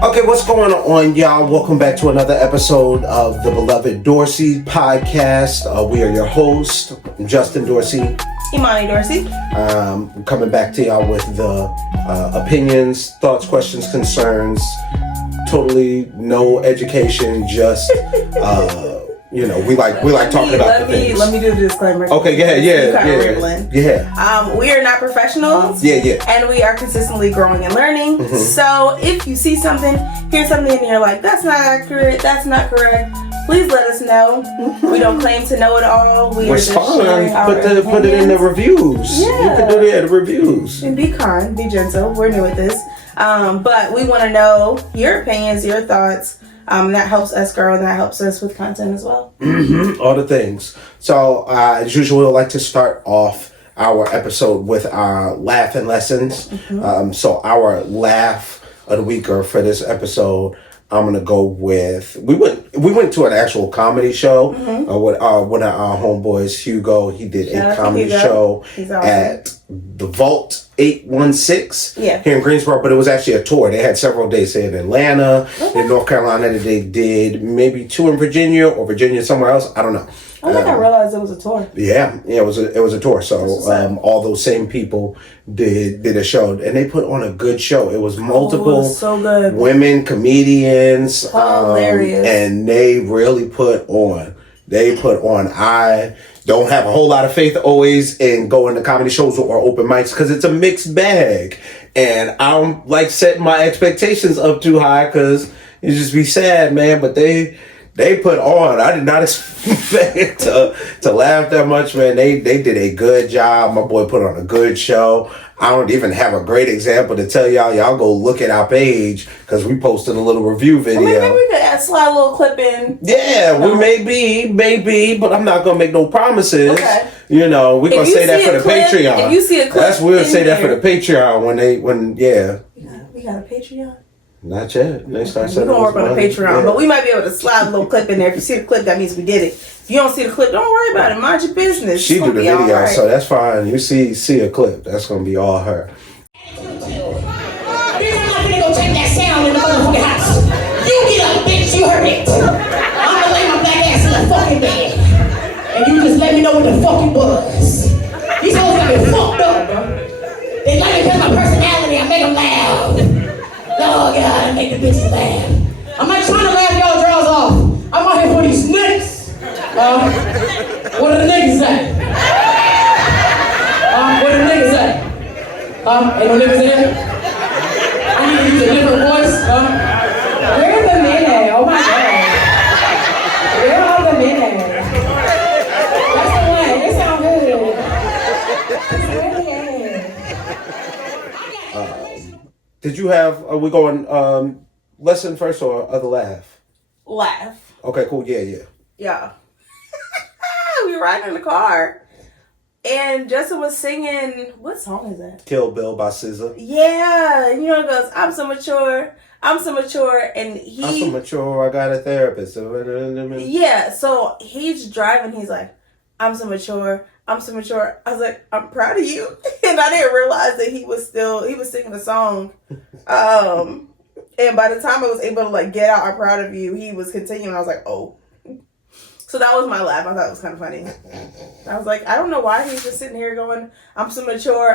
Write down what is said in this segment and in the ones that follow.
Okay, what's going on, y'all? Welcome back to another episode of the Beloved Dorseys Podcast. We are your hosts, Justin Dorsey. Emani Dorsey. Coming back to y'all with the opinions, thoughts, questions, concerns. Totally no education, just we like talking about the things. Let me do the disclaimer. Okay, yeah. We are not professionals. Yeah. And we are consistently growing and learning. Mm-hmm. So if you see something, hear something, and you're like, that's not accurate, that's not correct, please let us know. We don't claim to know it all. We're just sharing our opinions. Put it in the reviews. Yeah. You can do it in the reviews. And be kind, be gentle. We're new at this. But we want to know your opinions, your thoughts. That helps us grow, and that helps us with content as well. Mm-hmm. All the things. So, as usual, I'd like to start off our episode with our laugh and lessons. Mm-hmm. So, our laugh of the week, or for this episode, I'm gonna go with we went to an actual comedy show with one of our homeboys, Hugo. He did a comedy show at the Vault 816 here in Greensboro, but it was actually a tour. They had several days in Atlanta, in North Carolina. That they did maybe 2 in Virginia or Virginia somewhere else. I don't know. I think I realized it was a tour. Yeah, it was a tour. So all those same people did a show, and they put on a good show. It was multiple so good. Women comedians, hilarious, and they really put on. I don't have a whole lot of faith always in going to comedy shows or open mics because it's a mixed bag, and I'm like setting my expectations up too high because it just be sad, man. But they put on. I did not expect to laugh that much, man. They did a good job. My boy put on a good show. I don't even have a great example to tell y'all. Y'all go look at our page because we posted a little review video. Well, maybe we could slide a little clip in. Yeah, we maybe, but I'm not gonna make no promises. Okay. We're gonna say that for the Patreon. If you see a clip, we'll say that for the Patreon when. We got a Patreon. Not yet. Next time we're gonna work on a Patreon, but we might be able to slide a little clip in there. If you see the clip, that means we did it. If you don't see the clip, don't worry about it. Mind your business. She do the video, right. So that's fine. You see a clip, that's gonna be all her. I'm not gonna go take that sound in the motherfucking house. You get up, bitch. You heard it. I'm gonna lay my black ass in the fucking bed, and you just let me know what the fuck it was. These hoes got me fucked up, bro. They like me because of my personality. I make them laugh. Oh God, I make the bitches laugh. I'm not trying to laugh y'all draws off. I'm out here for these niggas. What do the niggas say? What do the niggas say? Ain't no niggas in here? I need to use a different voice. Where's the minute? Oh my God. Where are the minute? That's the one. They sound good. Did you have, are we going lesson first or other laugh? Laugh. Okay, cool. Yeah. We were riding in the car, and Justin was singing, what song is that? Kill Bill by SZA. Yeah, it goes, I'm so mature, and I'm so mature, I got a therapist. Yeah, so he's driving, he's like, I'm so mature. I was like, I'm proud of you. And I didn't realize that he was singing the song. And by the time I was able to get out, I'm proud of you, he was continuing. I was like, oh. So that was my laugh. I thought it was kind of funny. I was like, I don't know why he's just sitting here going, I'm so mature.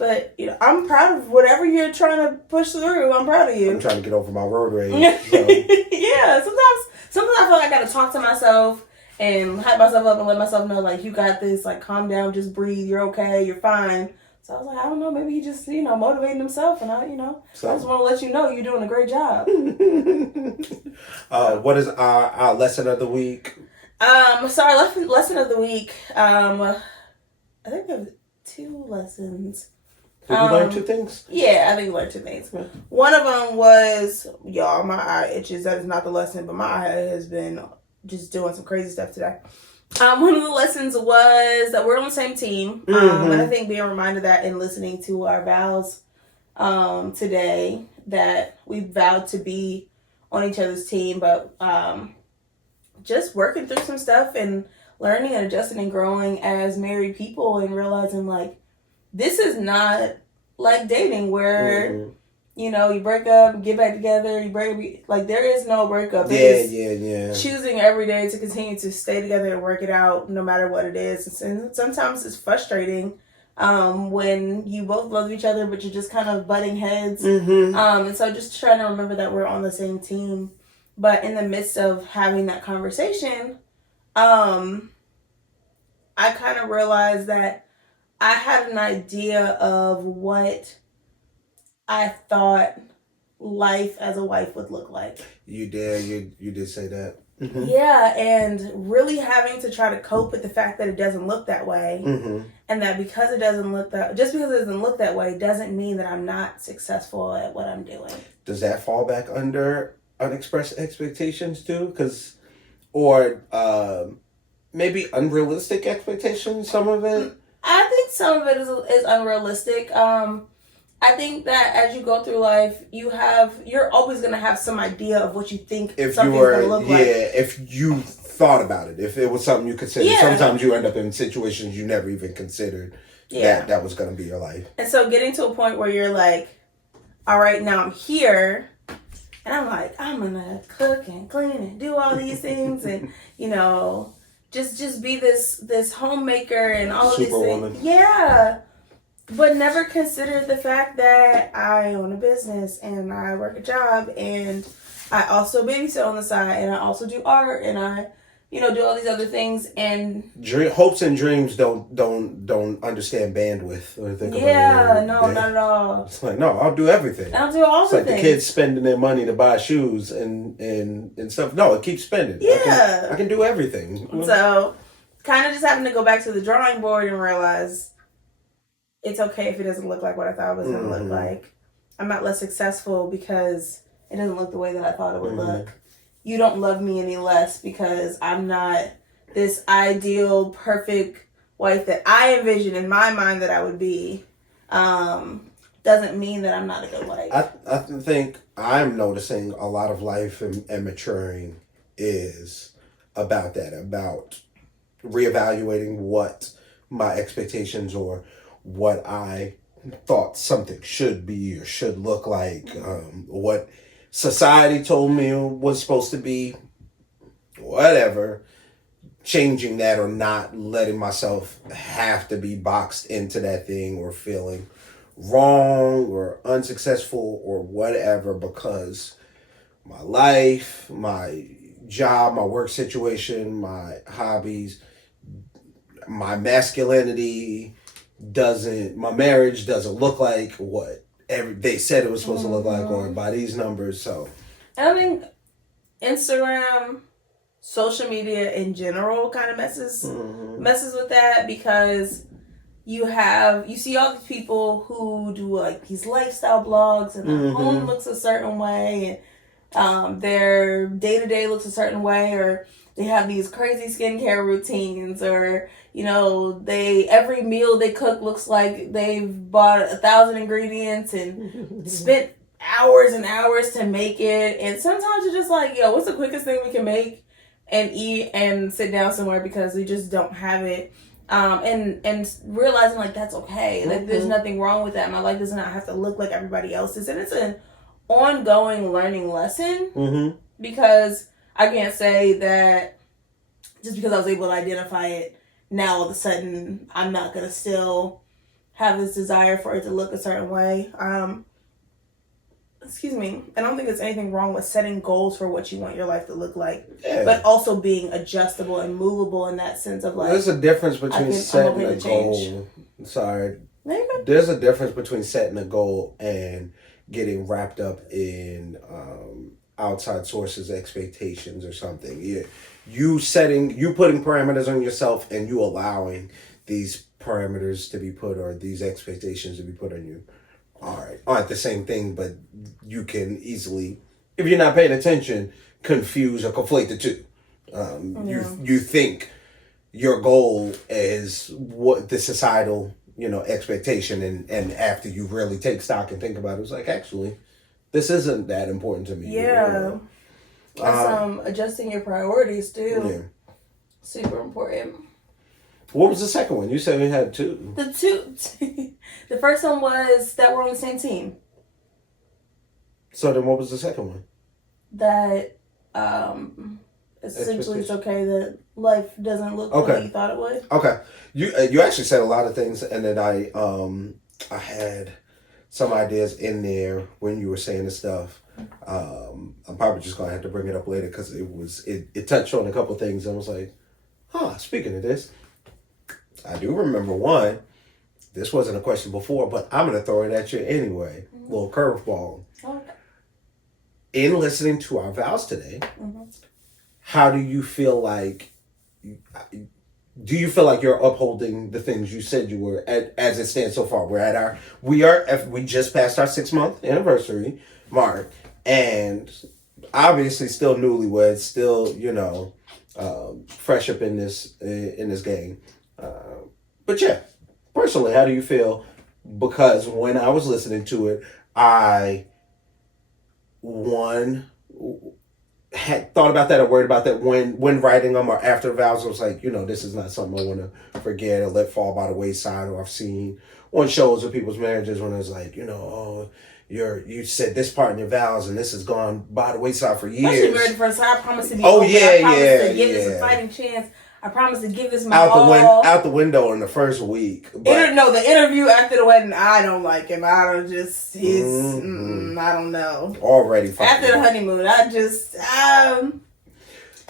But, I'm proud of whatever you're trying to push through. I'm proud of you. I'm trying to get over my road rage. So. Yeah, sometimes I feel like I gotta talk to myself and hype myself up and let myself know, you got this, calm down, just breathe, you're okay, you're fine. So I was like, I don't know, maybe he just, motivating himself, and I just want to let you know you're doing a great job. What is our lesson of the week? So our lesson of the week, I think we have 2 lessons. Did you learn 2 things? Yeah, I think we learned 2 things. One of them was, y'all, my eye itches. That is not the lesson, but my eye has been just doing some crazy stuff today. One of the lessons was that we're on the same team. And I think being reminded that in listening to our vows today, that we vowed to be on each other's team, but just working through some stuff and learning and adjusting and growing as married people and realizing this is not like dating where You know, you break up, get back together, like, there is no breakup. Yeah. Choosing every day to continue to stay together and work it out, no matter what it is. And sometimes it's frustrating when you both love each other, but you're just kind of butting heads. And so just trying to remember that we're on the same team. But in the midst of having that conversation, I kind of realized that I had an idea of what I thought life as a wife would look like. You did. You did say that. Yeah, and really having to try to cope with the fact that it doesn't look that way, and that because it doesn't look that way doesn't mean that I'm not successful at what I'm doing. Does that fall back under unexpressed expectations too? Or maybe unrealistic expectations? Some of it. I think some of it is unrealistic. I think that as you go through life, you're always going to have some idea of what you think something's going to look like. Yeah, if you thought about it, if it was something you considered. Yeah. Sometimes you end up in situations you never even considered that was going to be your life. And so getting to a point where you're like, all right, now I'm here, and I'm like, I'm going to cook and clean and do all these things and, you know, just be this homemaker and all of these things. Yeah. But never considered the fact that I own a business and I work a job and I also babysit on the side and I also do art and I, you know, do all these other things. And hopes and dreams don't understand bandwidth or think about it. No, not at all. It's like, no, I'll do everything. I'll do all the things. It's like the kids spending their money to buy shoes and stuff. No, it keeps spending. Yeah. I can do everything. So kind of just having to go back to the drawing board and realize it's okay if it doesn't look like what I thought it was going to look like. I'm not less successful because it doesn't look the way that I thought it would look. You don't love me any less because I'm not this ideal, perfect wife that I envision in my mind that I would be. Doesn't mean that I'm not a good wife. I think I'm noticing a lot of life and maturing is about that, about reevaluating what my expectations or what I thought something should be or should look like, what society told me was supposed to be, whatever, changing that or not letting myself have to be boxed into that thing or feeling wrong or unsuccessful or whatever because my life, my job, my work situation, my hobbies, my masculinity, my marriage doesn't look like what they said it was supposed to look like or by these numbers. So I think Instagram, social media in general kind of messes with that because you see all these people who do like these lifestyle blogs and their home looks a certain way and their day-to-day looks a certain way, or they have these crazy skincare routines, or you know, every meal they cook looks like they've bought 1,000 ingredients and spent hours and hours to make it. And sometimes you're just like, yo, what's the quickest thing we can make and eat and sit down somewhere because we just don't have it. And realizing like that's okay. Like there's nothing wrong with that. My life does not have to look like everybody else's. And it's an ongoing learning lesson because I can't say that just because I was able to identify it, now all of a sudden I'm not going to still have this desire for it to look a certain way. Excuse me. I don't think there's anything wrong with setting goals for what you want your life to look like, but also being adjustable and movable in that sense of like. There's a difference between setting a goal. Sorry. There's a difference between setting a goal and getting wrapped up in outside sources' expectations or something. You putting parameters on yourself and you allowing these parameters to be put or these expectations to be put on you. Aren't the same thing, but you can easily, if you're not paying attention, confuse or conflate the two. You think your goal is what the societal, expectation, and after you really take stock and think about it, it's like, actually, this isn't that important to me. Yeah. That's adjusting your priorities too. Yeah. Super important. What was the second one? You said we had two. The first one was that we're on the same team. So then what was the second one? That essentially it's okay that life doesn't look the way you thought it would. Okay. You actually said a lot of things, and then I had some ideas in there when you were saying the stuff. I'm probably just gonna have to bring it up later because it touched on a couple things. I was like, speaking of this, I do remember one. This wasn't a question before, but I'm gonna throw it at you anyway. Little curveball. Okay. In listening to our vows today, how do you feel like? Do you feel like you're upholding the things you said you were as it stands so far? We just passed our 6-month anniversary mark, and obviously still newlyweds, still fresh up in this game. But yeah, personally, how do you feel? Because when I was listening to it, I had thought about that or worried about that when writing them or after vows. I was like, this is not something I want to forget or let fall by the wayside. Or I've seen on shows of people's marriages when it's like, you said this part in your vows and this has gone by the wayside for years. Especially married the first time. I promise to be open. I promise to give this a fighting chance. I promise to give this my all. Out the window in the first week. The interview after the wedding, I don't like him. I don't just, I don't know. Already after the honeymoon, I just,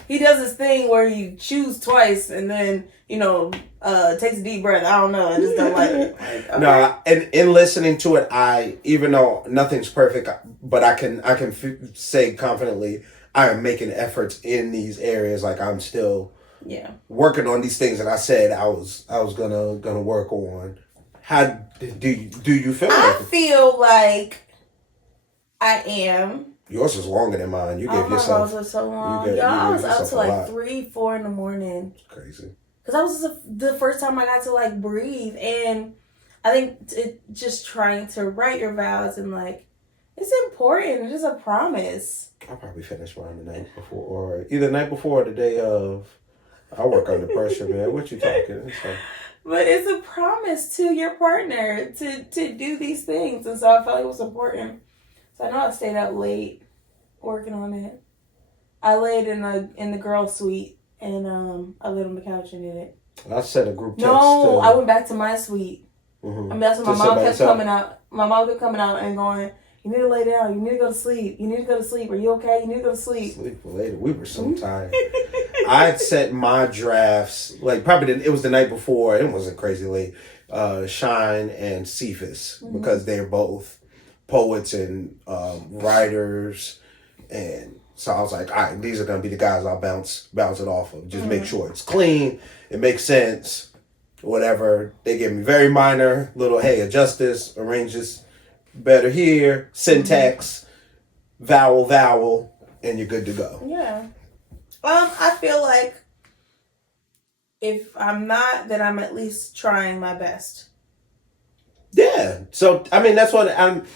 he does this thing where you choose twice and then, takes a deep breath. I don't know. I just don't like it. Okay. No, and in listening to it, even though nothing's perfect, but I can say confidently, I am making efforts in these areas. Like I'm still working on these things that I said I was gonna work on. How do you feel? I feel like I am. Yours is longer than mine. You gave yourself. My was so long. I was up to like 3-4 in the morning. It's crazy. Because that was the first time I got to like breathe, and I think just trying to write your vows and like it's important. It's just a promise. I'll probably finish mine the night before, or either the night before or the day of. I work under pressure, man. What you talking? But it's a promise to your partner to do these things, and so I felt like it was important. So I know I stayed up late working on it. I laid in the girls' suite and I laid on the couch and did it. I sent a group text. No, I went back to my suite. Mm-hmm. I mean, that's when my mom kept coming out. My mom kept coming out and going, "You need to lay down. You need to go to sleep. You need to go to sleep. Are you okay? You need to go to sleep." Sleep later. We were so tired. I had set my drafts it was the night before. It wasn't crazy late. Shine and Cephas, because they're both poets and writers, and so I was like, all right, these are gonna be the guys I'll bounce it off of. Just make sure it's clean, it makes sense, whatever. They gave me very minor little, hey, adjust this, arrange this better here, syntax, vowel, and you're good to go. Yeah. I feel like if I'm not, then I'm at least trying my best. Yeah. So, I mean, that's what I'm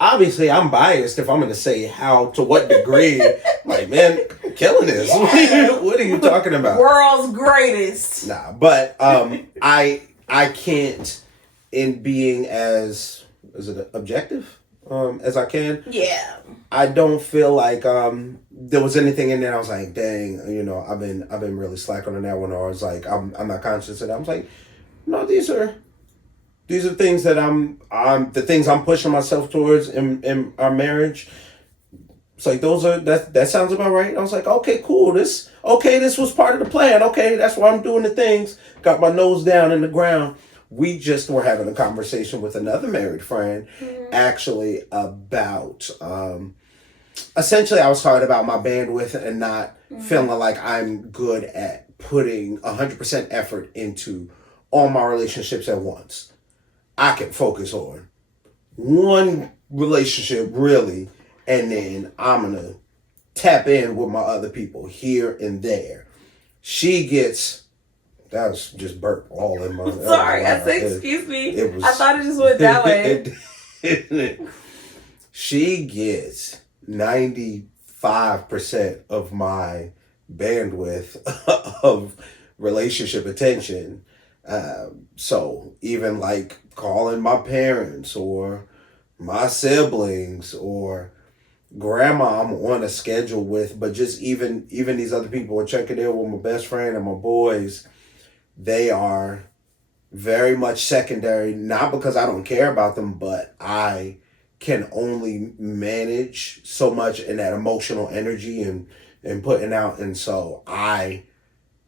biased if I'm going to say to what degree. Like, man, killing this. Yeah. What are you talking about? World's greatest. Nah, but I can't, in being as, is it objective as I can? Yeah. I don't feel like there was anything in there I was like, dang, I've been really slack on that one, or I was like, I'm not conscious of that. I was like, no, these are things that the things I'm pushing myself towards in our marriage. It's like that sounds about right. I was like, okay, cool. This was part of the plan. Okay, that's why I'm doing the things. Got my nose down in the ground. We just were having a conversation with another married friend, actually, about essentially I was talking about my bandwidth and not feeling like I'm good at putting 100% effort into all my relationships at once. I can focus on one relationship really, and then I'm going to tap in with my other people here and there. She gets, that was just burp all in my... Sorry, I said excuse me. I thought it just went that way. She gets 95% of my bandwidth of relationship attention. So even like calling my parents or my siblings or grandma I'm on a schedule with, but just even these other people are checking in with my best friend and my boys. They are very much secondary, not because I don't care about them, but I can only manage so much in that emotional energy and putting out. And so I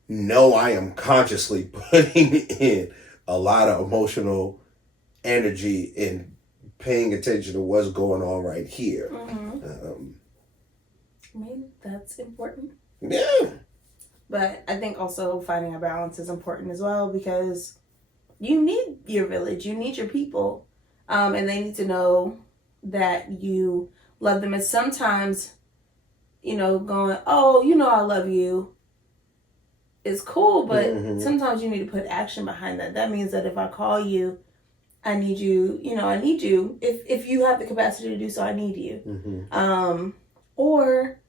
know I am consciously putting in a lot of emotional energy in paying attention to what's going on right here. I mean, that's important. Yeah. But I think also finding a balance is important as well, because you need your village, you need your people, and they need to know that you love them. And sometimes, going, oh, I love you is cool, but sometimes you need to put action behind that. That means that if I call you, I need you, I need you. If you have the capacity to do so, I need you. Or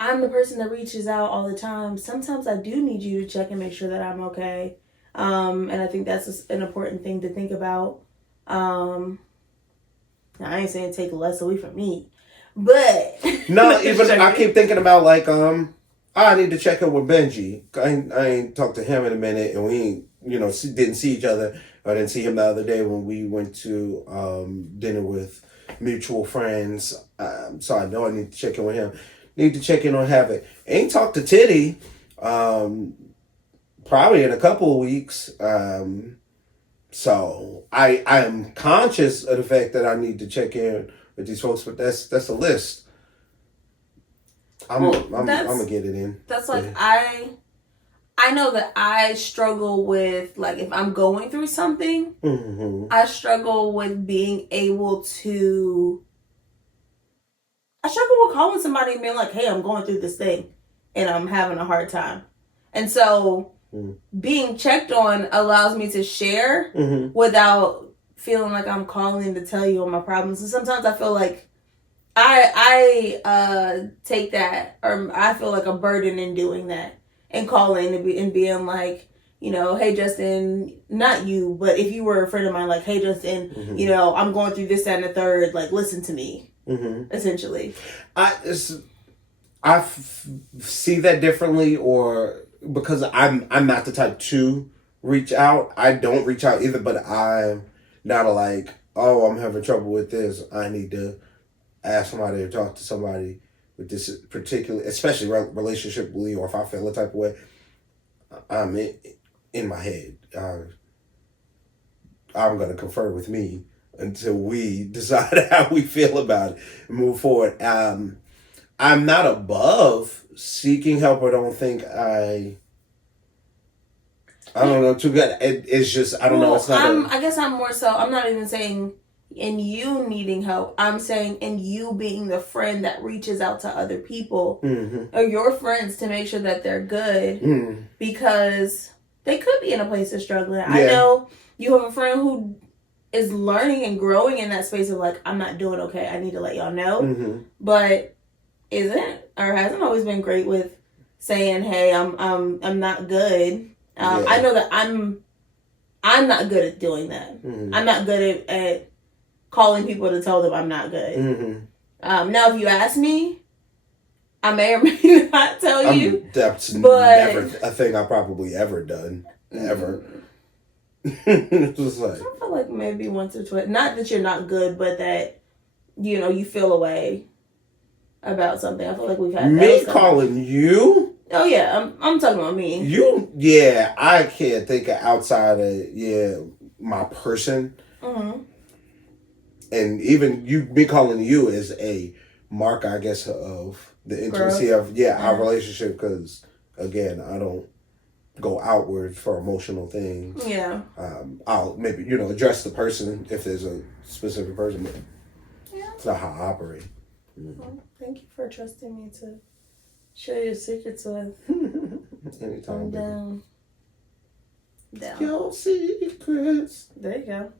I'm the person that reaches out all the time. Sometimes I do need you to check and make sure that I'm okay. And I think that's an important thing to think about. Now, I ain't saying take less away from me, but no, even I keep thinking about like I need to check in with Benji. I ain't talked to him in a minute, and we ain't didn't see each other. I didn't see him the other day when we went to dinner with mutual friends. So I know I need to check in with him. Need to check in on Havoc. Ain't talked to Titty probably in a couple of weeks. So I am conscious of the fact that I need to check in with these folks, but that's a list. I'm gonna get it in. That's like I know that I struggle with, like, if I'm going through something, I struggle with being able to. I struggle with calling somebody and being like, hey, I'm going through this thing and I'm having a hard time. And so being checked on allows me to share without feeling like I'm calling to tell you all my problems. And sometimes I feel like I take that, or I feel like a burden in doing that and calling and being like, hey, Justin, not you, but if you were a friend of mine, like, hey, Justin, I'm going through this, that, and the third, like, listen to me. Essentially, I see that differently, or because I'm not the type to reach out. I don't reach out either, but I'm not like, oh, I'm having trouble with this, I need to ask somebody or talk to somebody with this particular, especially relationshiply, or if I feel a type of way, I'm in my head. I'm gonna confer with me until we decide how we feel about it and move forward. I'm not above seeking help, or don't think I don't know, too good. It's just, I don't know. It's not. I guess I'm more so, I'm not even saying in you needing help. I'm saying in you being the friend that reaches out to other people or your friends to make sure that they're good because they could be in a place of struggling. Yeah. I know you have a friend who is learning and growing in that space of like, I'm not doing okay, I need to let y'all know. But isn't or hasn't always been great with saying, hey, I'm not good. I know that I'm not good at doing that. I'm not good at calling people to tell them I'm not good. Now, if you ask me, I may or may not tell you. That's never a thing I've probably ever done. Ever. Just like, I feel like maybe once or twice. Not that you're not good, but that, you feel a way about something. I feel like we've had me calling you. Oh yeah, I'm talking about me. You, yeah, I can't think of outside of my person. And even me calling you is a mark, I guess, of the intimacy of our relationship. Because again, I don't go outward for emotional things. Yeah. I'll maybe address the person if there's a specific person, but it's not how I operate. Well, thank you for trusting me to share your secrets with. Anytime. Down. Your secrets. There you go.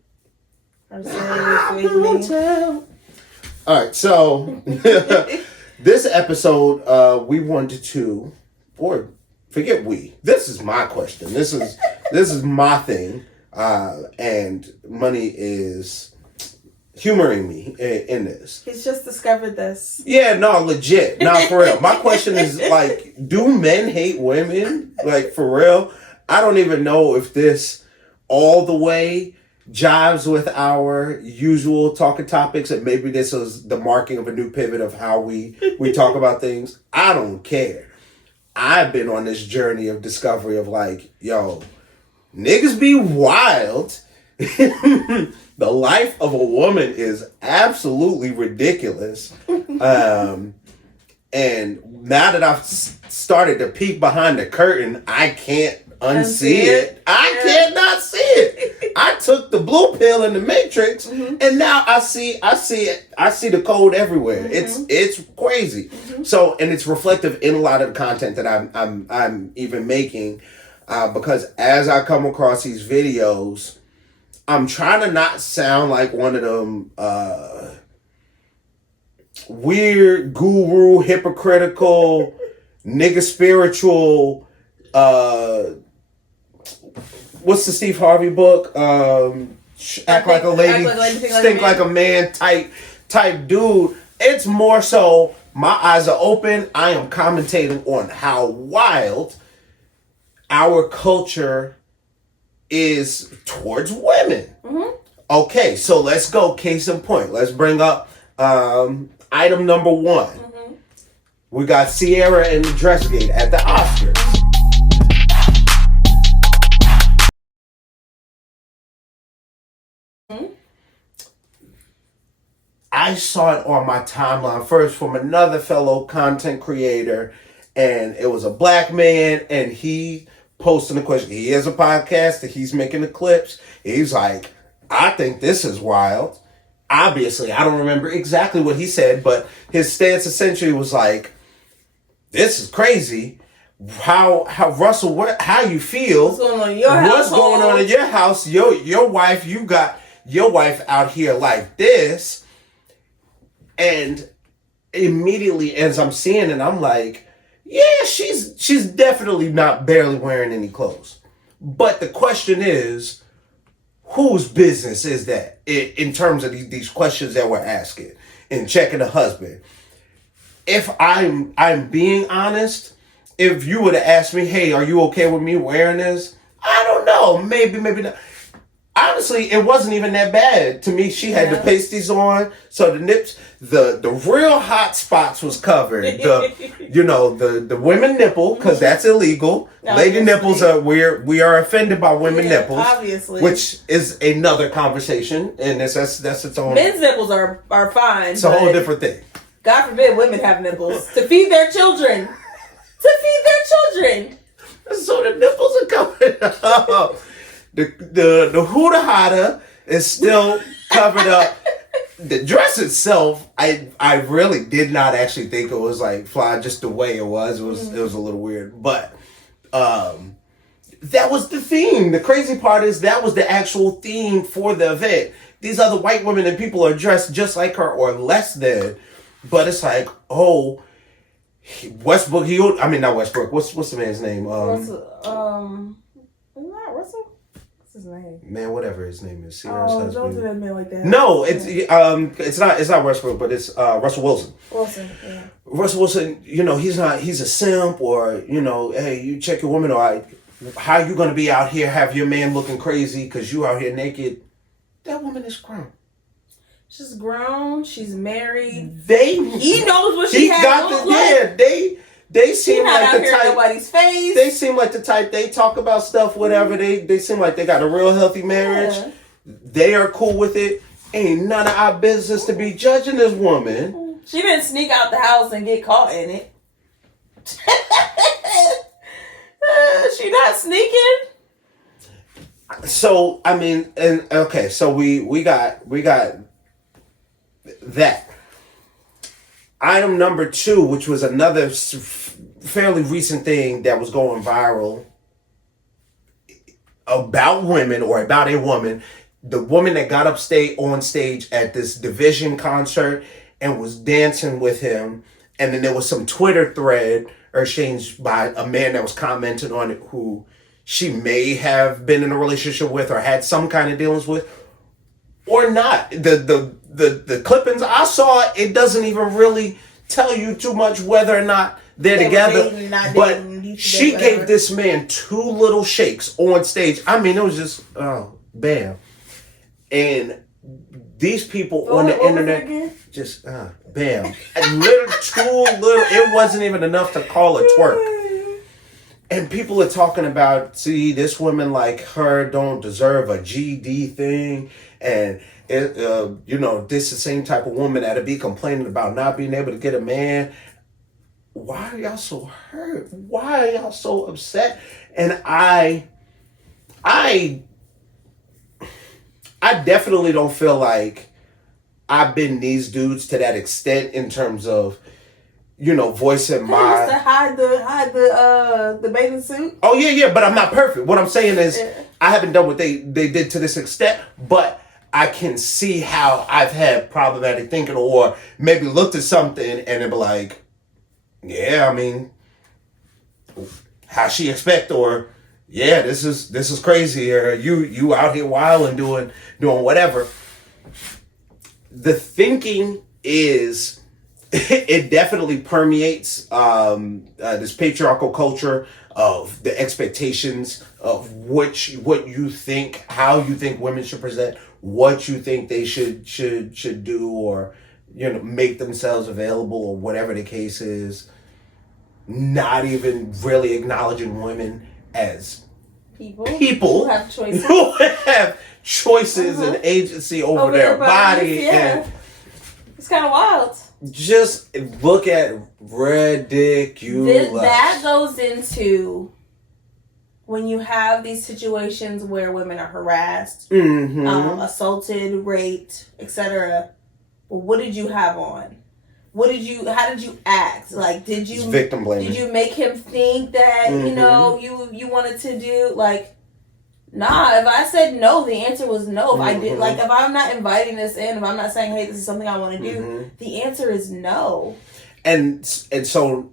I'm saying all right, so this episode, we wanted to, or forget we. This is my question. This is my thing, and money is humoring me in this. He's just discovered this. Yeah, no, legit. Not for real. My question is, like, do men hate women? Like, for real? I don't even know if this all the way jives with our usual talking topics, and maybe this is the marking of a new pivot of how we talk about things. I don't care. I've been on this journey of discovery of like, yo, niggas be wild. The life of a woman is absolutely ridiculous. And now that I've started to peek behind the curtain, I can't unsee it. I cannot see it. I took the blue pill in the Matrix, and now I see it. I see the code everywhere. It's crazy. So, and it's reflective in a lot of the content that I'm even making, because as I come across these videos, I'm trying to not sound like one of them weird guru, hypocritical, nigga spiritual. What's the Steve Harvey book? Act like a lady, stink like a man type dude. It's more so my eyes are open. I am commentating on how wild our culture is towards women. Okay, so let's go. Case in point. Let's bring up item number one. We got Sierra and the Dressgate at the Oscars. I saw it on my timeline first from another fellow content creator, and it was a black man, and he posting the question. He has a podcast that he's making the clips. He's like, I think this is wild. Obviously, I don't remember exactly what he said, but his stance essentially was like, this is crazy. How Russell, how you feel? What's going on in your house? What's going on in your house? Your wife, you got your wife out here like this. And immediately as I'm seeing it, I'm like, yeah, she's definitely not barely wearing any clothes. But the question is, whose business is that in terms of these questions that we're asking and checking a husband? If I'm being honest, if you would have asked me, hey, are you okay with me wearing this? I don't know. Maybe not. Honestly, it wasn't even that bad. To me, she had the pasties on, so the nips, the real hot spots was covered. The women nipple, because that's illegal. Obviously. Lady nipples we are offended by women nipples, obviously, which is another conversation, and that's its own. Men's nipples are fine. It's a whole different thing. God forbid women have nipples to feed their children. So the nipples are covered up. The Huda Hada is still covered up. The dress itself, I really did not actually think it was like fly, just the way it was. It was a little weird, but that was the theme. The crazy part is that was the actual theme for the event. These other white women and people are dressed just like her or less than, but it's like, oh, Westbrook. Not Westbrook. What's the man's name? Isn't that Russell? His name? Man, whatever his name is. Don't do that man like that. No, it's not Westbrook, but it's Russell Wilson. Yeah. Russell Wilson, he's a simp, or hey, you check your woman, or how you gonna be out here have your man looking crazy because you out here naked? That woman is grown. She's grown. She's married. He knows what she has on. Yeah, they seem like the type. Nobody's face. They seem like the type. They talk about stuff, whatever. They seem like they got a real healthy marriage. Yeah. They are cool with it. Ain't none of our business to be judging this woman. She didn't sneak out the house and get caught in it. She not sneaking. So so we got that. Item number 2, which was another fairly recent thing that was going viral about women, or about a woman, the woman that got on stage at this Division concert and was dancing with him, and then there was some Twitter thread exchanged by a man that was commenting on it who she may have been in a relationship with or had some kind of dealings with, or not. the clippings I saw, it doesn't even really tell you too much whether or not they're together. But she gave this man 2 little shakes on stage. I mean, it was just bam. And these people on the internet just bam. And 2 little. It wasn't even enough to call a twerk. And people are talking about, see, this woman like her don't deserve a GD thing. And, this is the same type of woman that'll be complaining about not being able to get a man. Why are y'all so hurt? Why are y'all so upset? And I definitely don't feel like I've been these dudes to that extent in terms of, voicing my... To hide the bathing suit? Oh, yeah, but I'm not perfect. What I'm saying is, I haven't done what they did to this extent, but I can see how I've had problematic thinking or maybe looked at something and it'd be like, yeah, I mean, how she expect, or, yeah, this is crazy, or you out here wild and doing whatever. The thinking is... It definitely permeates this patriarchal culture of the expectations of what you think, how you think women should present, what you think they should do, or make themselves available, or whatever the case is. Not even really acknowledging women as people who have choices, and agency over their body, and it's kind of wild. Just look at ridiculous. That goes into when you have these situations where women are harassed, assaulted, raped, etc. Well, what did you have on? How did you act? Like, did you... It's victim blaming. Did you make him think that, you wanted to do, like... Nah, if I said no, the answer was no. If I did, like, if I'm not inviting this in, if I'm not saying, hey, this is something I want to do, the answer is no. And so,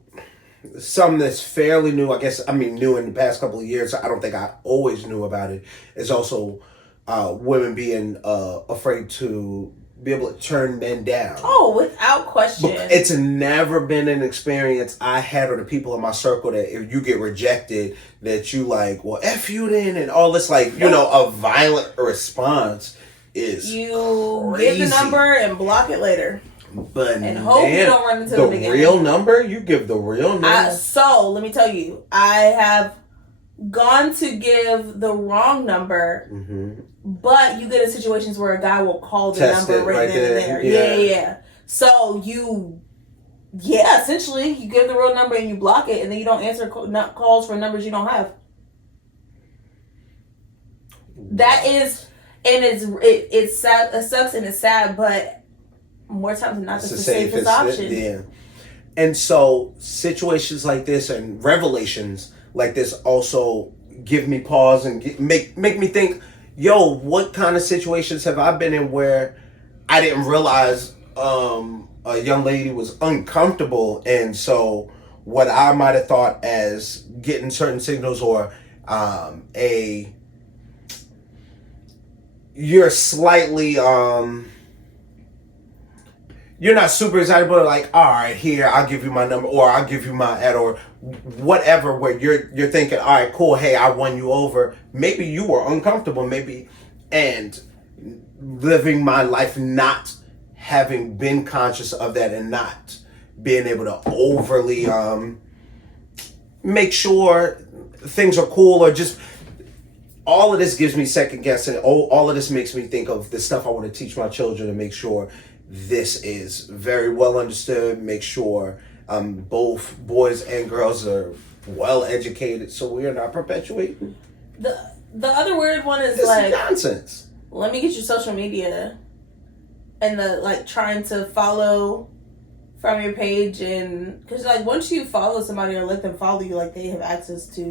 something that's fairly new, new in the past couple of years, I don't think I always knew about it, is also women being afraid to be able to turn men down. Oh, without question. It's never been an experience I had, or the people in my circle, that if you get rejected, that you like, well, F you then, and all this, like, a violent response is you crazy. Give the number and block it later. But and hope you don't run into them again. The real number? You give the real number? So, let me tell you, I have gone to give the wrong number, but you get in situations where a guy will call the number right then and there. Yeah. So essentially, you give the real number and you block it, and then you don't answer calls for numbers you don't have. That is, and it's sad. It sucks and it's sad, but more times than not, it's the safest option. Yeah. And so situations like this and revelations like this also give me pause and make me think, yo, what kind of situations have I been in where I didn't realize a young lady was uncomfortable, and so what I might have thought as getting certain signals, or you're slightly you're not super excited, but like, all right, here, I'll give you my number, or I'll give you my ad, or whatever, where you're thinking, all right, cool, hey, I won you over. Maybe you were uncomfortable, and living my life not having been conscious of that, and not being able to overly make sure things are cool, or just all of this gives me second guessing. All of this makes me think of the stuff I want to teach my children, and make sure this is very well understood, make sure both boys and girls are well educated, so we are not perpetuating. The other weird one is this like nonsense. Let me get your social media, and trying to follow from your page, and because like once you follow somebody or let them follow you, like they have access to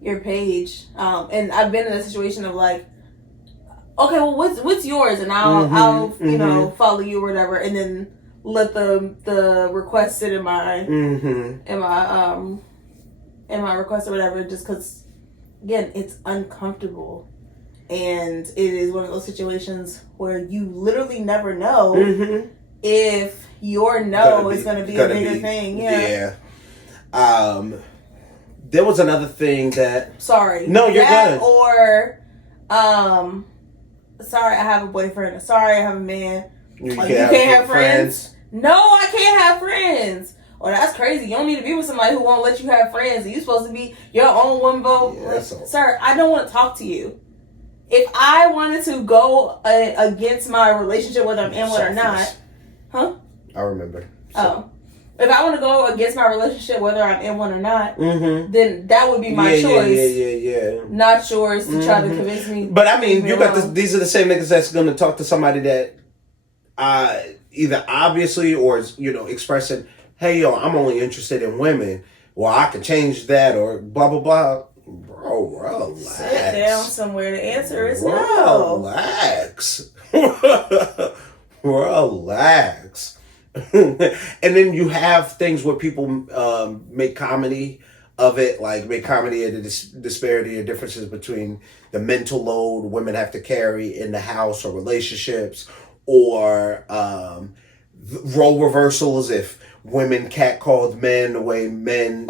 your page. And I've been in a situation of like, okay, well, what's yours, and I'll follow you or whatever, and then let the request sit in my request or whatever, just because again it's uncomfortable. And it is one of those situations where you literally never know if your no is going to be a bigger thing. Yeah. There was another thing that... Sorry. No, you're good. Or, sorry, I have a boyfriend. Sorry, I have a man. You can't have friends? No, I can't have friends. Oh, that's crazy. You don't need to be with somebody who won't let you have friends. You're supposed to be your own one vote. Yeah, sir, I don't want to talk to you. If I wanted to go against my relationship, whether I'm in one or not... Huh? I remember. Oh. If I want to go against my relationship, whether I'm in one or not, then that would be my choice. Yeah. Not yours to try to convince me. But I mean, you got this, these are the same niggas that's going to talk to somebody that either obviously or, expressing, hey, yo, I'm only interested in women. Well, I could change that or blah, blah, blah. Bro, relax. Sit down somewhere. The answer is no. Relax. Relax. And then you have things where people make comedy of it, like make comedy of the disparity or differences between the mental load women have to carry in the house or relationships, or role reversals if women catcalled men the way men,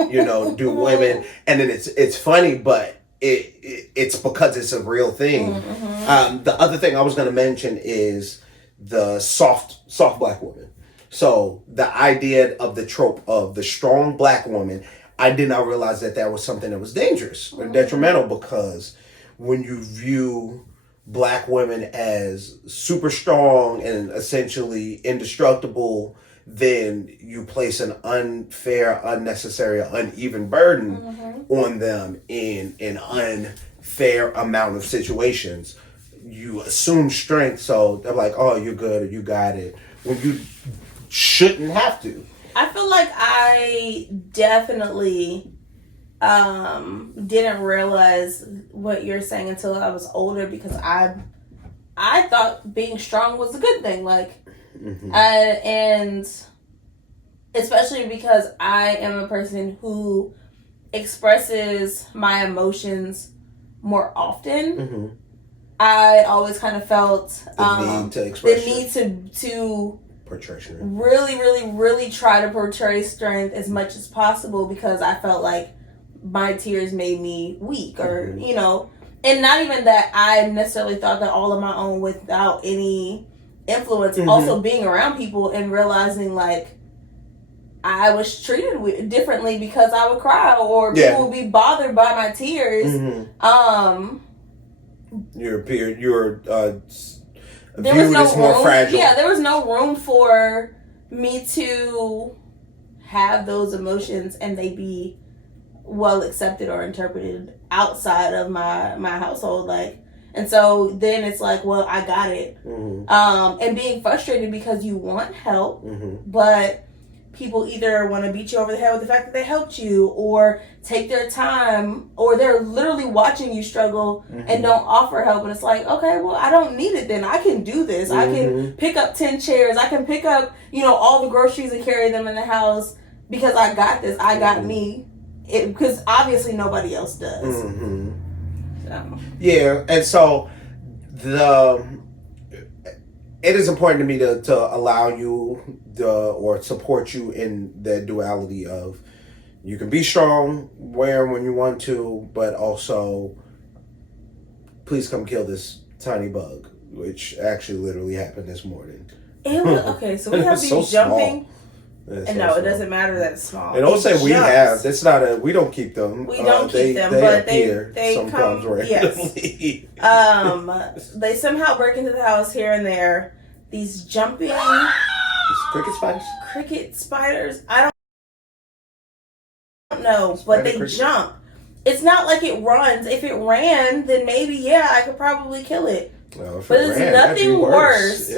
do women. And then it's funny, but it's because it's a real thing. The other thing I was going to mention is the soft black woman. So the idea of the trope of the strong black woman, I did not realize that was something that was dangerous or detrimental, because when you view black women as super strong and essentially indestructible, then you place an unfair, unnecessary, uneven burden on them in an unfair amount of situations. You assume strength, so they're like, oh, you're good or you got it, when you shouldn't have to. I feel like I definitely didn't realize what you're saying until I was older, because I thought being strong was a good thing, like, and especially because I am a person who expresses my emotions more often. I always kind of felt the need to express, the need to portray strength. Really try to portray strength as much as possible, because I felt like my tears made me weak, or and not even that I necessarily thought that all on my own without any influence. Also being around people and realizing like I was treated differently because I would cry, or people would be bothered by my tears. Your viewed was no as more room, fragile. Yeah, there was no room for me to have those emotions and they be well accepted or interpreted outside of my household. Like, and so then it's like, well, I got it. And being frustrated because you want help, but people either want to beat you over the head with the fact that they helped you, or take their time, or they're literally watching you struggle and don't offer help. And it's like, okay, well, I don't need it then. I can do this. I can pick up 10 chairs. I can pick up, all the groceries and carry them in the house because I got this. I got me. Because obviously nobody else does. So. Yeah, and so it is important to me to allow you or support you in the duality of, you can be strong where when you want to, but also please come kill this tiny bug, which actually literally happened this morning. Okay, so we have these so jumping. And no, it doesn't matter that it's small. And don't say we have. That's not we don't keep them. We don't keep them, they but appear they sometimes come. randomly. Yes. They somehow break into the house here and there. These jumping cricket spiders. I don't know, but they jump. It's not like it runs. If it ran, then maybe I could probably kill it. Well, but it's nothing worse.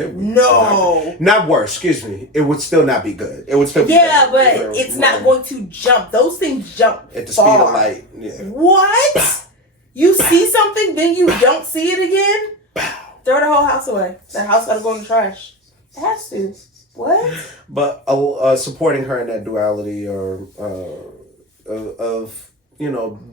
Not worse. Excuse me. It would still not be good. It would still be but it's not going to jump. Those things jump at the far. speed of light. Yeah. What? You see something, then you don't see it again? Throw the whole house away. That house gotta go in the trash. It has to. What? But supporting her in that duality, or of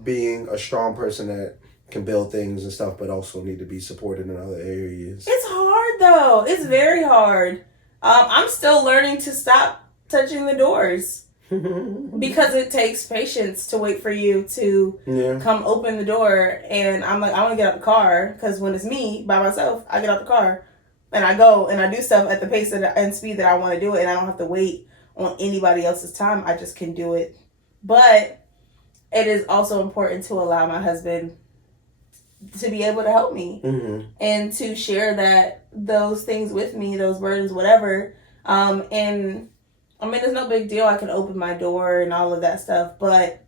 being a strong person that can build things and stuff, but also need to be supported in other areas. It's hard though. It's very hard. I'm still learning to stop touching the doors because it takes patience to wait for you to come open the door. And I'm like, I want to get out the car, because when it's me by myself, I get out the car and I go and I do stuff at the pace and speed that I want to do it, and I don't have to wait on anybody else's time. I just can do it. But it is also important to allow my husband to be able to help me and to share those things with me, those burdens, whatever. And I mean, it's no big deal. I can open my door and all of that stuff, but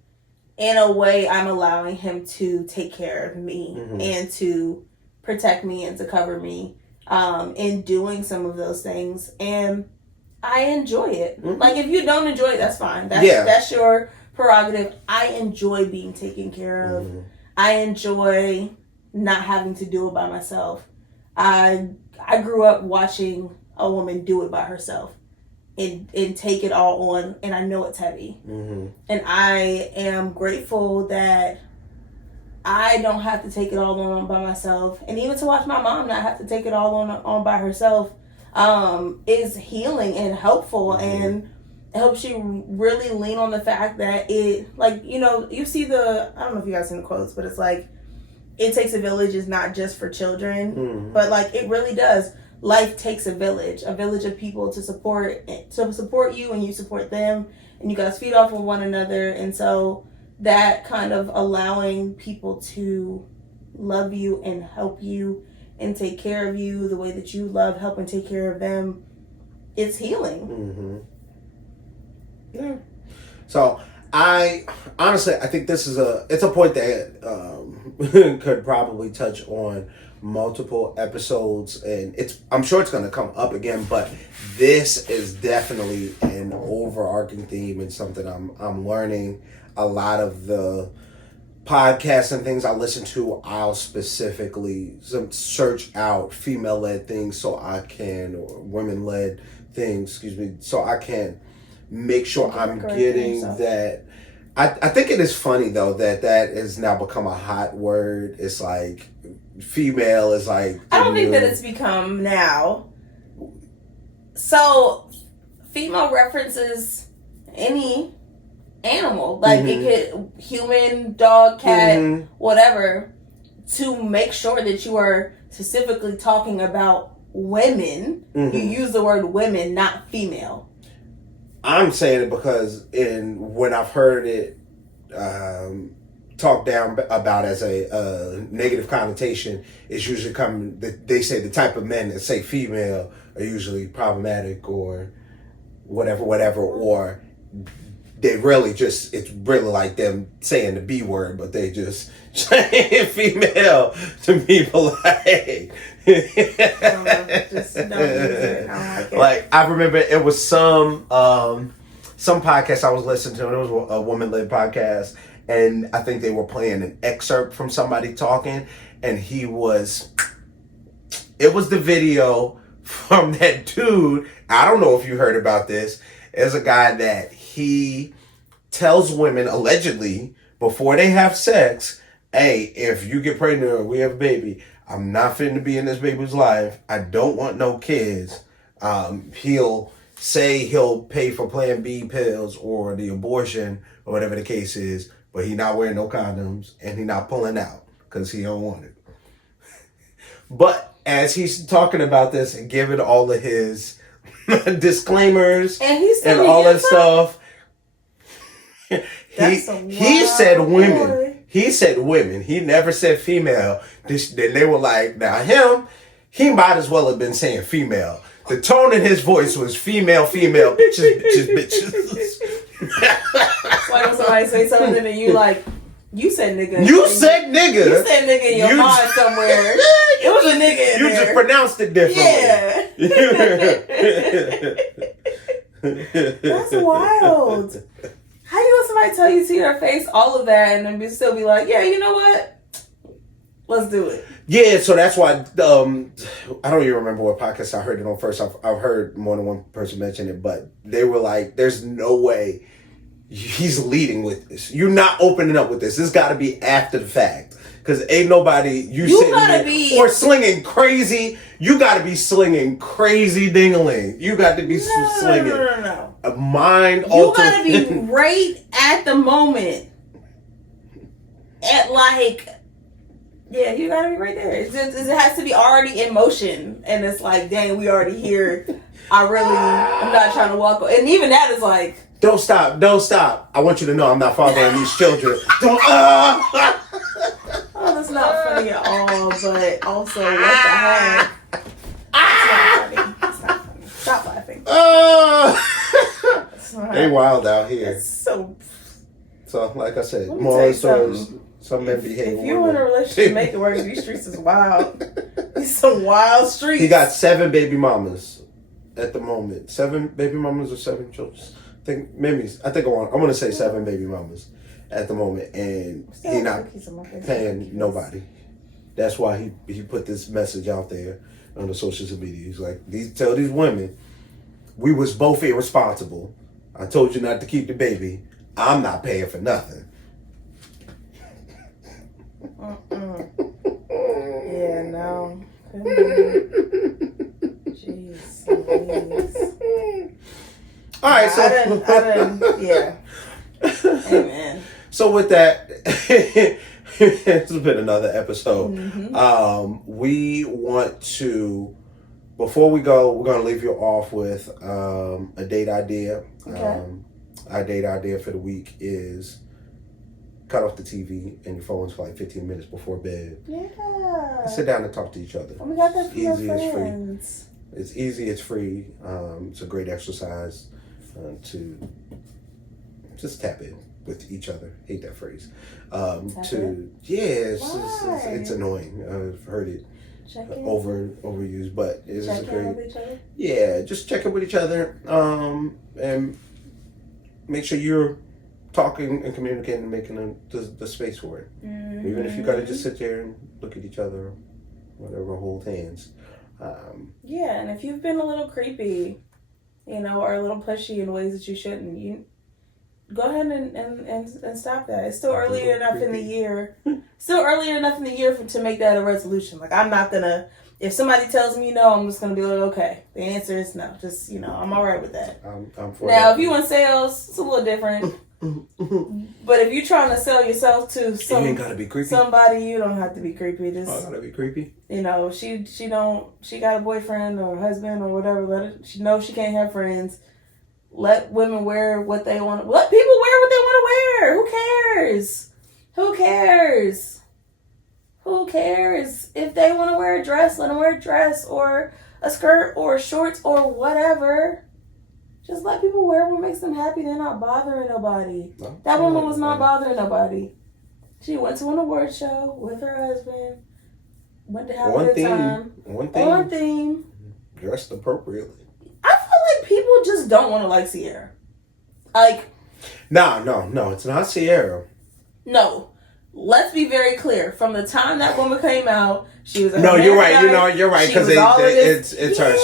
in a way, I'm allowing him to take care of me and to protect me and to cover me in doing some of those things. And I enjoy it. Like, if you don't enjoy it, that's fine. That's your prerogative. I enjoy being taken care of. I enjoy not having to do it by myself. I grew up watching a woman do it by herself and take it all on, and I know it's heavy. And I am grateful that I don't have to take it all on by myself. And even to watch my mom not have to take it all on by herself is healing and helpful, and helps you really lean on the fact that it, like, you know, you see I don't know if you guys seen the quotes, but it's like, it takes a village is not just for children, but like, it really does. Life takes a village of people to support you, and you support them, and you guys feed off of one another. And so that kind of allowing people to love you and help you and take care of you the way that you love, help and take care of them, it's healing. Yeah. So I think this is it's a point that could probably touch on multiple episodes, and I'm sure it's going to come up again, but this is definitely an overarching theme and something I'm learning. A lot of the podcasts and things I listen to, I'll specifically search out female-led things or women-led things, so I can make sure I'm getting that. I think it is funny though that has now become a hot word. It's like female is like. I don't think that it's become now. So female references any animal, like it could human, dog, cat, whatever, to make sure that you are specifically talking about women. You use the word women, not female. I'm saying it because when I've heard it talked down about as a negative connotation, it's usually coming. They say the type of men that say female are usually problematic or whatever, or they really just, it's really like them saying the B word, but they just saying female to be polite. Just don't use it. I don't like it. I remember it was some podcast I was listening to, and it was a woman-led podcast, and I think they were playing an excerpt from somebody talking, and it was the video from that dude. I don't know if you heard about this. There's a guy that he tells women, allegedly, before they have sex, hey, if you get pregnant or we have a baby, I'm not fitting to be in this baby's life. I don't want no kids. He'll say he'll pay for Plan B pills or the abortion or whatever the case is, but he not wearing no condoms and he not pulling out because he don't want it. But as he's talking about this and giving all of his disclaimers and all that stuff, he said women. Boy. He said women. He never said female. Then they were like, now he might as well have been saying female. The tone in his voice was female, bitches. It's like when somebody say something and you like, you said nigga. You said nigga. You said nigga in your mind somewhere. It was a nigga in there. You just pronounced it differently. Yeah. That's wild. How you want somebody tell you to your face all of that and then still be like, yeah, you know what? Let's do it. Yeah, so that's why I don't even remember what podcast I heard it on first. I've heard more than one person mention it, but they were like, there's no way he's leading with this. You're not opening up with this. This got to be after the fact. Because ain't nobody you sitting gotta there or slinging crazy. You gotta be slinging crazy ding-a-ling. You got to be slinging. No. A mind You gotta be right at the moment. At like, yeah, you gotta be right there. It has to be already in motion, and it's like, dang, we already here. I'm not trying to walk. And even that is like, don't stop. I want you to know I'm not fathering these children. Don't. Oh, that's not funny at all. But also, what the heck? It's not funny. Stop laughing. They wild out here. It's so, like I said, more stories. Some men behave. If you're in a relationship, make it work. These streets is wild. These some wild streets. He got 7 baby mamas at the moment. 7 baby mamas or 7 children. I think I want to say 7 baby mamas at the moment, and he not paying nobody. That's why he put this message out there on the social media. He's like, tell these women, we was both irresponsible. I told you not to keep the baby. I'm not paying for nothing. Yeah, no. Jeez, please. All right, so yeah. Amen. So with that, it's been another episode. Mm-hmm. We want to, before we go, we're going to leave you off with a date idea. Okay. Our date idea for the week is cut off the TV and your phones for like 15 minutes before bed. Yeah. Sit down and talk to each other. Oh my God, that's easy, friends. it's free. It's easy, it's free. It's a great exercise to just tap in with each other. Hate that phrase. It's annoying. I've heard it overused, but it's a great. Yeah, just check in with each other, and make sure you're talking and communicating and making the space for it. Mm-hmm. Even if you gotta just sit there and look at each other, whatever, hold hands. Yeah, and if you've been a little creepy, or a little pushy in ways that you shouldn't, you go ahead and stop that. It's still early enough in the year. To make that a resolution. Like, I'm not gonna. If somebody tells me no, I'm just gonna be like, okay. The answer is no. Just I'm all right with that. I'm for now, that. if you in sales, it's a little different. But if you're trying to sell yourself to you ain't gotta be creepy. Somebody, you don't have to be creepy. Just, gotta be creepy. she got a boyfriend or a husband or whatever. She knows she can't have friends. Let women wear what they want. Let people wear what they want to wear. Who cares? If they want to wear a dress, let them wear a dress or a skirt or shorts or whatever. Just let people wear what makes them happy. They're not bothering nobody. No, that woman was not bothering nobody. She went to an award show with her husband. Went to have a good time. One theme. Dressed appropriately. I feel like people just don't want to like Sierra. Like. No. It's not Sierra. No. Let's be very clear. From the time that woman came out, she was. No, you're right. You're right. Because it's her.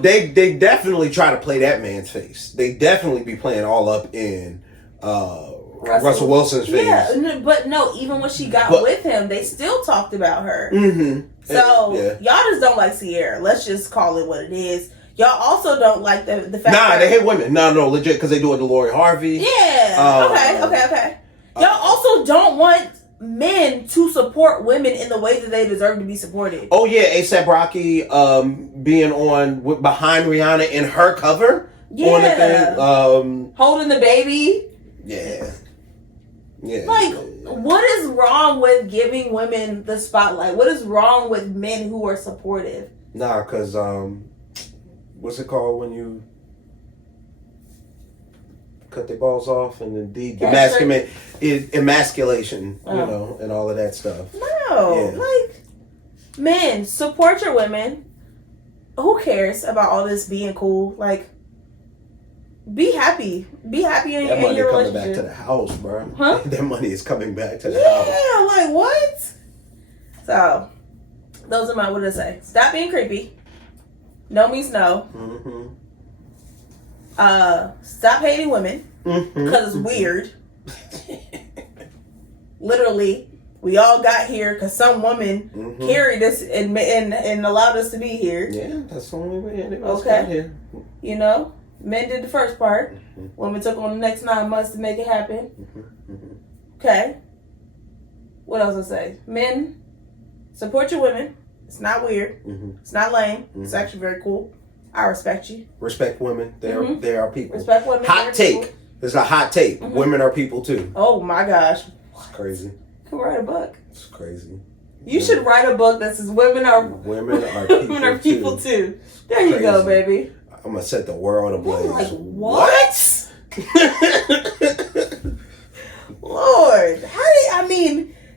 They definitely try to play that man's face. They definitely be playing all up in Russell Wilson's face. Yeah, but no. Even when she got with him, they still talked about her. Mm-hmm. So y'all just don't like Sierra. Let's just call it what it is. Y'all also don't like the fact. Nah, they hate women. No, legit, because they do it to Lori Harvey. Yeah. Okay. Y'all also don't want men to support women in the way that they deserve to be supported. Oh yeah, A$AP Rocky being behind Rihanna in her cover. Yeah. On the thing, holding the baby. Yeah. Like, what is wrong with giving women the spotlight? What is wrong with men who are supportive? Nah, because what's it called when you cut their balls off and emasculation, and all of that stuff. No, like, men, support your women. Who cares about all this being cool? Like, be happy. Be happy in your relationship. That money coming back to the house, bro. Huh? That money is coming back to the house. Yeah, like, what? So, those are what did I say? Stop being creepy. No means no. Mm-hmm. Stop hating women because it's weird. Literally, We all got here because some woman carried us and allowed us to be here. Yeah, that's the only way any of us got here. You know, men did the first part. Women took on the next 9 months to make it happen. Okay. What else I say? Men, support your women. It's not weird. It's not lame. It's actually very cool. I respect you. Respect women. They are people. Respect women. Hot take. There's a hot take. Women are people too. Oh my gosh. It's crazy. You can write a book. It's crazy. You should write a book that says women are people too. There you go, baby. I'm gonna set the world ablaze. Like what? Lord,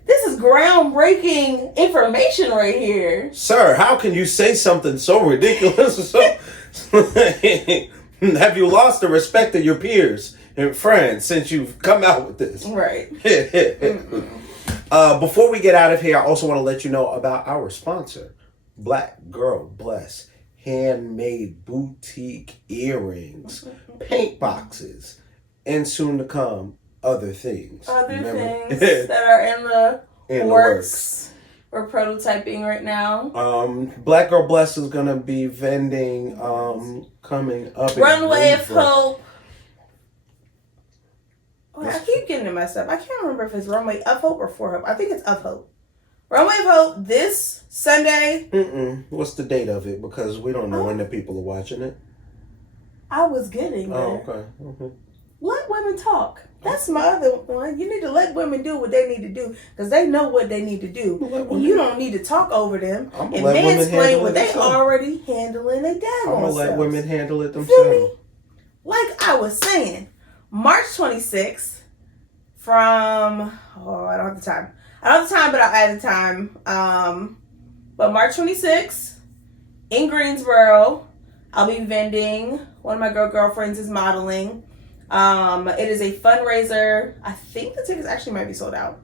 this is groundbreaking information right here. Sir, how can you say something so ridiculous? Have you lost the respect of your peers and friends since you've come out with this? Right. Before we get out of here, I also want to let you know about our sponsor, Black Girl Bless. Handmade boutique earrings, paint boxes, and soon to come, other things. Things that are in the works. We're prototyping right now. Black Girl Bless is going to be vending coming up. Runway of Hope. Oh, I keep getting it messed up. I can't remember if it's Runway of Hope or For Hope. I think it's Of Hope. Runway of Hope this Sunday. What's the date of it? Because we don't know when the people are watching it. I was getting there. Oh, okay. Let women talk. That's my other one. You need to let women do what they need to do because they know what they need to do. And you don't need to talk over them and mansplain what they already handling they daggone I'm going to let selves. women handle it themselves. Like I was saying, March 26th from, I don't have the time. I don't have the time, but I'll add the time. But March 26th in Greensboro, I'll be vending. One of my girlfriends is modeling. It is a fundraiser. I think the tickets actually might be sold out.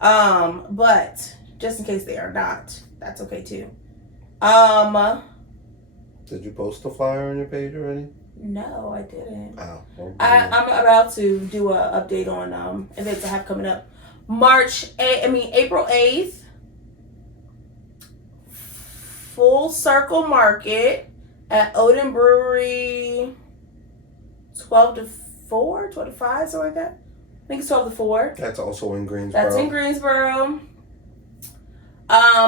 But just in case they are not, that's okay too. Did you post the flyer on your page already? No, I didn't. Oh, okay. I'm about to do an update on events I have coming up. April 8th, Full Circle Market at Odin Brewery, 12 to 4, 12 to 5, something like that. I think it's 12 to 4. That's also in Greensboro. That's in Greensboro.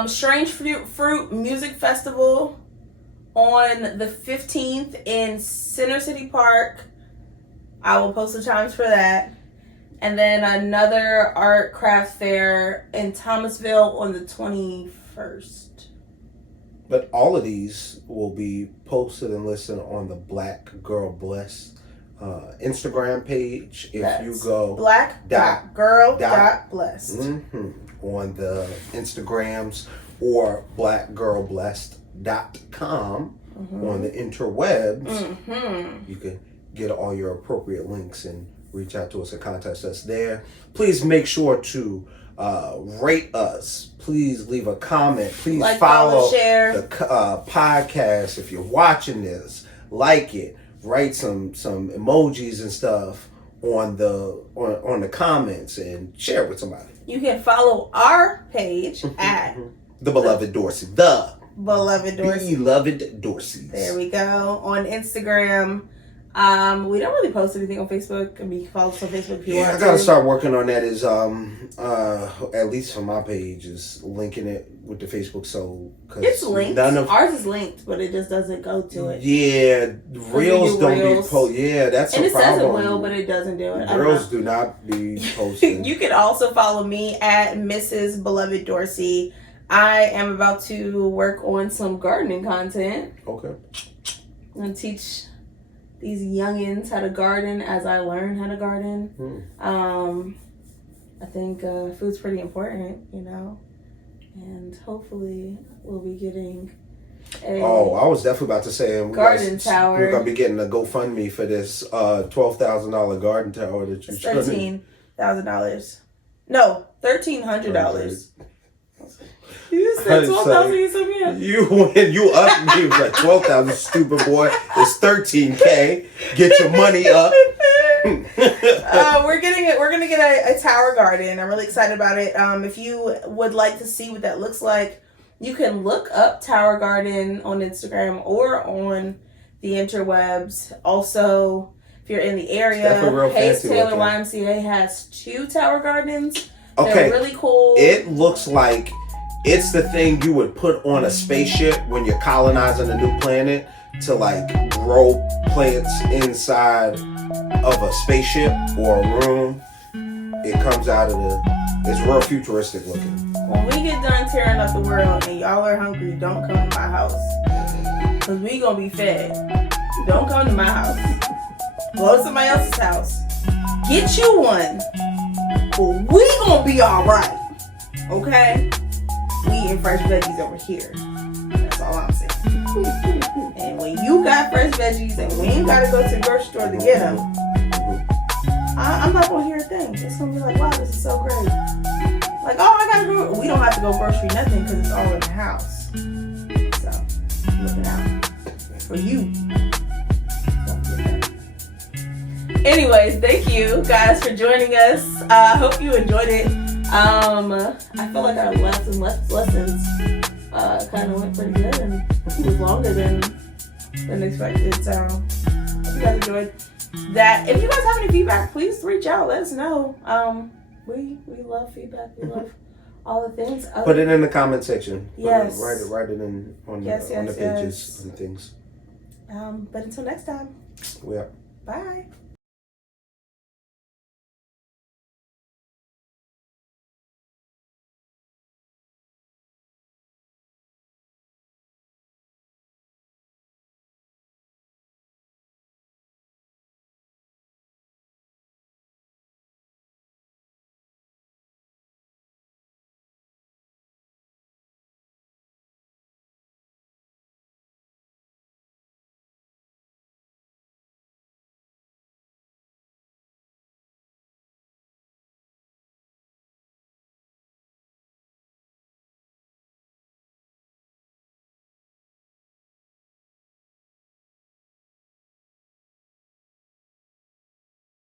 Strange Fruit Music Festival on the 15th in Center City Park. I will post the times for that. And then another art craft fair in Thomasville on the 21st. But all of these will be posted and listed on the Black Girl Bless Instagram page. If you go black.girl.blessed on the Instagrams or blackgirlblessed.com on the interwebs, you can get all your appropriate links and reach out to us and contact us there. Please make sure to rate us. Please leave a comment. Please follow share the podcast. If you're watching this, like it. Write some emojis and stuff on the comments and share it with somebody. You can follow our page at the Beloved Dorsey. The Beloved Dorseys. Beloved Dorseys. There we go. On Instagram. We don't really post anything on Facebook. I mean, you can follow us on Facebook if you want to. I gotta start working on that. Is at least for my page, is linking it with the Facebook. So it's linked. Ours is linked, but it just doesn't go to it. Yeah, reels don't be posted. Yeah, that's a problem. And it says it will, but it doesn't do it. Girls do not be posting. You can also follow me at Mrs. Beloved Dorsey. I am about to work on some gardening content. Okay. I'm gonna teach these youngins how to garden as I learn how to garden. I think food's pretty important, and hopefully we'll be getting a I was definitely about to say garden tower. We're gonna be getting a GoFundMe for this $12,000 garden tower that you're $13,000. No, $1,300. You said 12,000. You said me up. When you up me, it was like 12,000. Stupid boy. It's 13K. Get your money up. We're gonna get a tower garden. I'm really excited about it. If you would like to see what that looks like, you can look up Tower Garden on Instagram or on the interwebs. Also, if you're in the area, Hayes Taylor YMCA has 2 tower gardens. Okay. They're really cool. It looks like it's the thing you would put on a spaceship when you're colonizing a new planet to like grow plants inside of a spaceship or a room. It comes out of it's real futuristic looking. When we get done tearing up the world and y'all are hungry, don't come to my house. Because we gonna be fed. Don't come to my house. Go to somebody else's house. Get you one. But we gonna be alright. Okay? We eating fresh veggies over here. That's all I'm saying. And when you got fresh veggies and we ain't gotta go to the grocery store to get them, I'm not gonna hear a thing. It's gonna be like, wow, this is so great. Like, oh, I gotta go. We don't have to go grocery nothing because it's all in the house. So, looking out for you. Anyways, thank you guys for joining us. I hope you enjoyed it. I feel like our lessons kind of went pretty good and it was longer than expected. So, hope you guys enjoyed that. If you guys have any feedback, please reach out. Let us know. We love feedback. We love all the things. Put it in the comment section. Yes. Write it in on the pages and things. But until next time. Yeah. Bye.